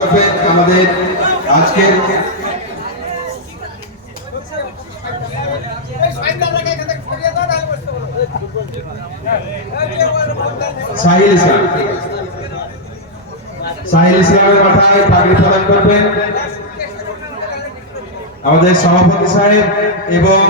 আমাদের আজকের সাহিল ইসলামের মাথায় পাগড়ি প্রদান করবেন আমাদের সভাপতি সাহেব এবং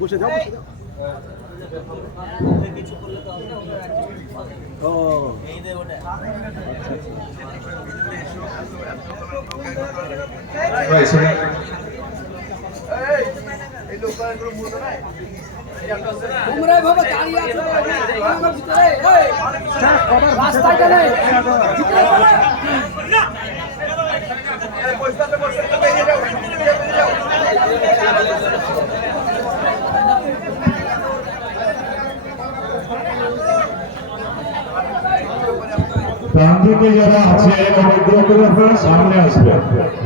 বসে যাও ও তোমরা ভাবে দাঁড়িয়ে আছো আমার ভিতরে এই রাস্তায় গেলে প্রান্তিকে যারা আছে অনুগ্রহ করে আপনারা সামনে আসবে।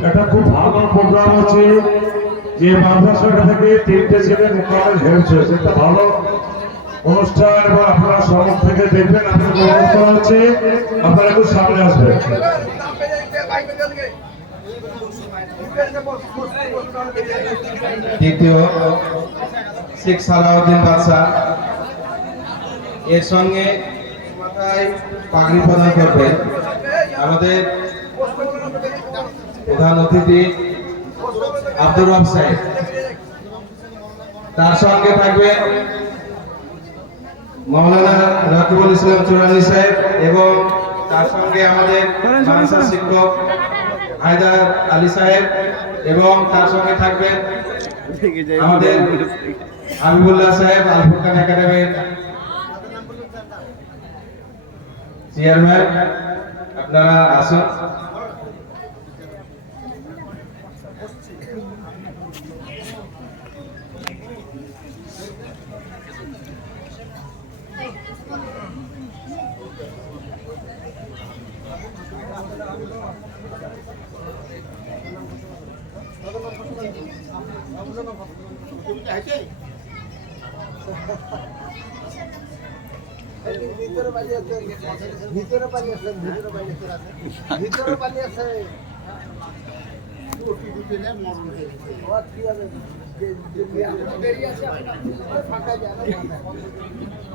একটা খুব ভালো প্রোগ্রাম আছে যে মাদ্রাসা থেকে 3টে ছেলে মোকাবেলা হয়েছে, সেটা ভালো অনুষ্ঠান এবং আপনারা সড়ক থেকে দেখবেন। আপনাদের অনুরোধ করা হচ্ছে আপনারা একটু সামনে আসবেন। দ্বিতীয় শেখ সালাউদ্দিন বাদশা এর সঙ্গে মাথায় পাগড়ি প্রদান করবেন আমাদের প্রধান অতিথি আব্দুর রব সাহেব। তার সঙ্গে থাকবেন মৌলানা রাকিবুল ইসলাম চুরানি সাহেব এবং তার সঙ্গে আমাদের মাদ্রাসা শিক্ষক হায়দার আলী সাহেব এবং তার সঙ্গে থাকবেন আমাদের হাবিবুল্লাহ সাহেব আল ফুরকান একাডেমির চেয়ারম্যান। আপনারা আসুন। ভিতরে পালি আছে ভিতরে পালি আছে ভিতরে পালি আছে ভিতরে পালি আছে ওটি দিলে মরণ হয়ে যাবে ও কি হবে যে বেরিয়ে আছে আপনার ফাঁকা জায়গা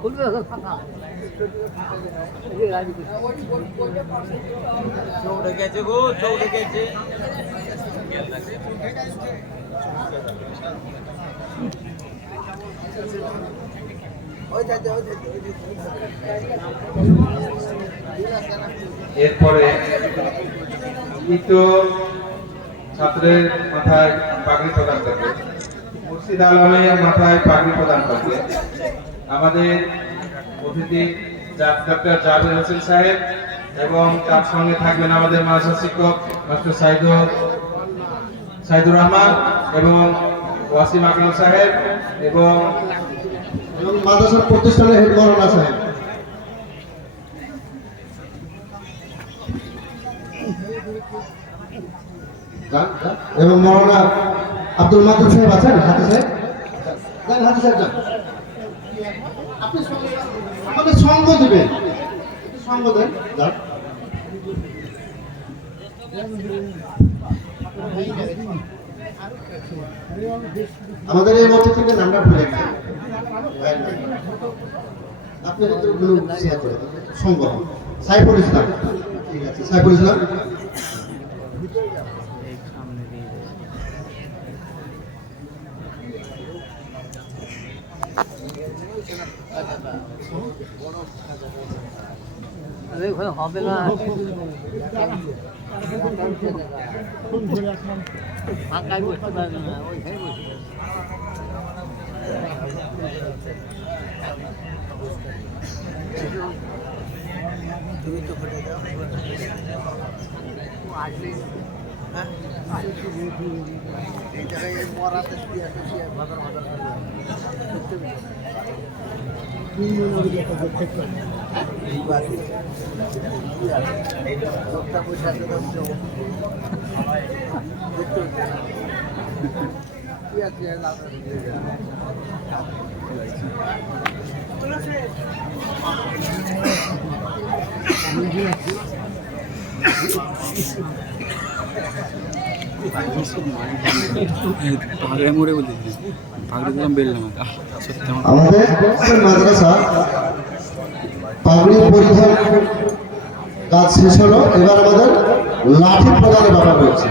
বলবে ফাঁকা এই রাজি ওটি বলতে পারছে চৌড়ে গেছে গো চৌড়ে গেছে এরপরে দ্বিতীয় ছাত্রের মাথায় পাগড়ি প্রদান করবে মুর্শিদ আলমের মাথায় পাগড়ি প্রদান করবে আমাদের অতিথি ডক্টর জাভেদ হোসেন সাহেব এবং তার সঙ্গে থাকবেন আমাদের মাদ্রাসা শিক্ষক মাস্টার সাইদুর রহমান এবং ওয়াসিম আকরাম সাহেব এবং মাদ্রাসার প্রতিষ্ঠানের হেড মৌলানা সাহেব। এবং মৌলানা আব্দুল মাতুল সাহেব আছেন হাতি সাহেব যান হাতি সাহেব যান আপনি আমাদের সঙ্গ দিবেন সঙ্গ দেন যান আমাদের এই মধ্যে থেকে নামটা ভুলে গেছে আপনি সঙ্গ সাইফুল ইসলাম ঠিক আছে সাইফুল ইসলাম হবে না ফাঁকায় বসতে পারবে না ওইখানে বসে তুমি তো এই জায়গায় মরাতে শুয়ে আছে, শুয়ে ভাদার ভাদার করে। এই বাড়ি। লোকটা বসে আছে তো দেখতে হচ্ছে। কি আছে লাভ পাগড়ে মোড়ে বলে পাগড়ে দিলাম বেললাম সত্যি আমার আমাদের মাদ্রাসা পাগড়ি পরিধান কাজ শেষ হলো। এবার আমাদের লাঠি প্রদানের ব্যাপার রয়েছে।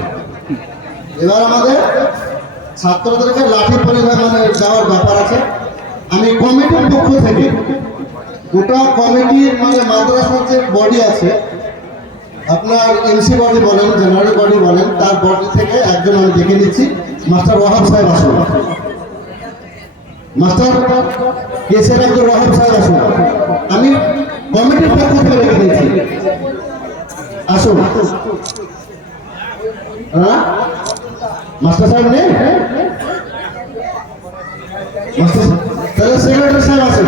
এবার আমাদের ছাত্রদেরকে লাঠি পরিধান মানে দেওয়ার ব্যাপার আছে। আমি কমিটির পক্ষ থেকে গোটা কমিটির মানে মাদ্রাসার যে বডি আছে, আপনার এমসি বডি বলেন, জেনারেল বডি বলেন, তার বডি থেকে একজন আমি দেখে নিচ্ছি। মাস্টার ওয়াহাব সাহেব আসুন। মাস্টার কেসের একজন ওয়াহাব সাহেব আসুন। আমি কমিটির পক্ষ থেকে রেখে দিয়েছি, আসুন। হ্যাঁ মাস্টার সাহেব নেই? মাস্টার তাহলে সেক্রেটারি সাহেব আসুন।